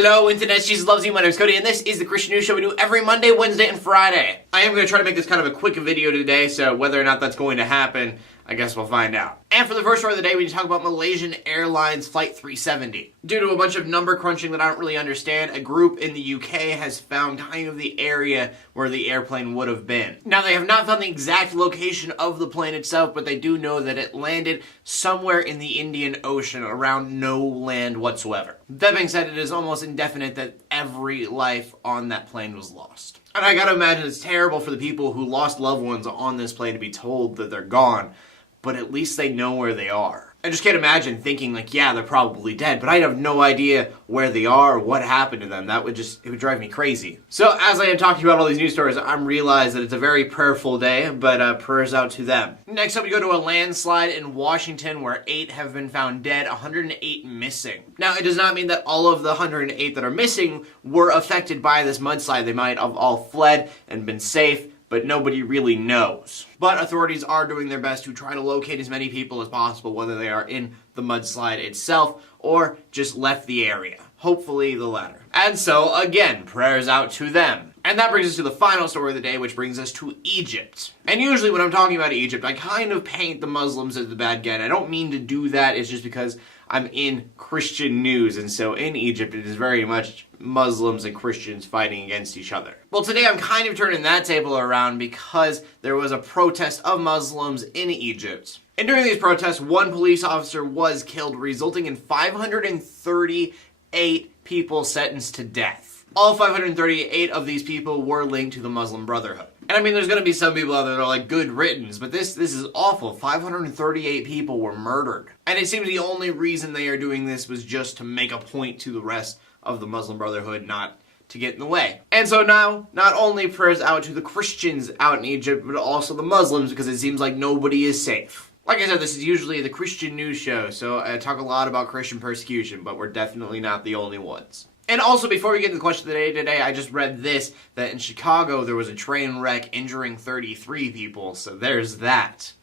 Hello, Internet. She loves you. My name is Cody, and this is the Christian News Show we do every Monday, Wednesday, and Friday. I am going to try to make this kind of a quick video today, so whether or not that's going to happen, I guess we'll find out. And for the first story of the day, we need to talk about Malaysian Airlines Flight 370. Due to a bunch of number crunching that I don't really understand, a group in the UK has found kind of the area where the airplane would have been. Now, they have not found the exact location of the plane itself, but they do know that it landed somewhere in the Indian Ocean around no land whatsoever. That being said, it is almost indefinite that every life on that plane was lost. And I gotta imagine it's terrible for the people who lost loved ones on this plane to be told that they're gone, but at least they know where they are. I just can't imagine thinking like, yeah, they're probably dead, but I have no idea where they are or what happened to them. It would drive me crazy. So as I am talking about all these news stories, I'm realizing that it's a very prayerful day, but prayers out to them. Next up, we go to a landslide in Washington where 8 have been found dead, 108 missing. Now, it does not mean that all of the 108 that are missing were affected by this mudslide. They might have all fled and been safe, but nobody really knows. But authorities are doing their best to try to locate as many people as possible, whether they are in the mudslide itself or just left the area. Hopefully the latter. And so, again, prayers out to them. And that brings us to the final story of the day, which brings us to Egypt. And usually when I'm talking about Egypt, I kind of paint the Muslims as the bad guy. And I don't mean to do that, it's just because I'm in Christian news, and so in Egypt it is very much Muslims and Christians fighting against each other. Well, today I'm kind of turning that table around because there was a protest of Muslims in Egypt. And during these protests, one police officer was killed, resulting in 538 people sentenced to death. All 538 of these people were linked to the Muslim Brotherhood. And I mean, there's going to be some people out there that are like, good riddance, but this is awful. 538 people were murdered. And it seems the only reason they are doing this was just to make a point to the rest of the Muslim Brotherhood, not to get in the way. And so now, not only prayers out to the Christians out in Egypt, but also the Muslims, because it seems like nobody is safe. Like I said, this is usually the Christian news show, so I talk a lot about Christian persecution, but we're definitely not the only ones. And also, before we get to the question of the day today, I just read this, that in Chicago there was a train wreck injuring 33 people, so there's that.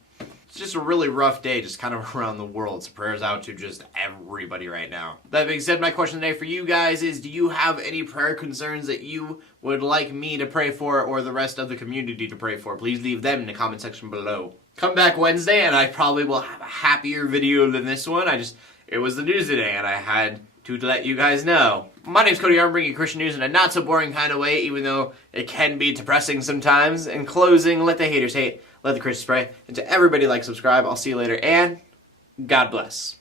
It's just a really rough day, just kind of around the world, so prayers out to just everybody right now. That being said, my question today for you guys is, do you have any prayer concerns that you would like me to pray for or the rest of the community to pray for? Please leave them in the comment section below. Come back Wednesday and I probably will have a happier video than this one. It was the news today and I had to let you guys know. My name's Cody. I'm bringing Christian news in a not so boring kind of way, even though it can be depressing sometimes. In closing, let the haters hate, let the Christians pray, and to everybody like, subscribe. I'll see you later, and God bless.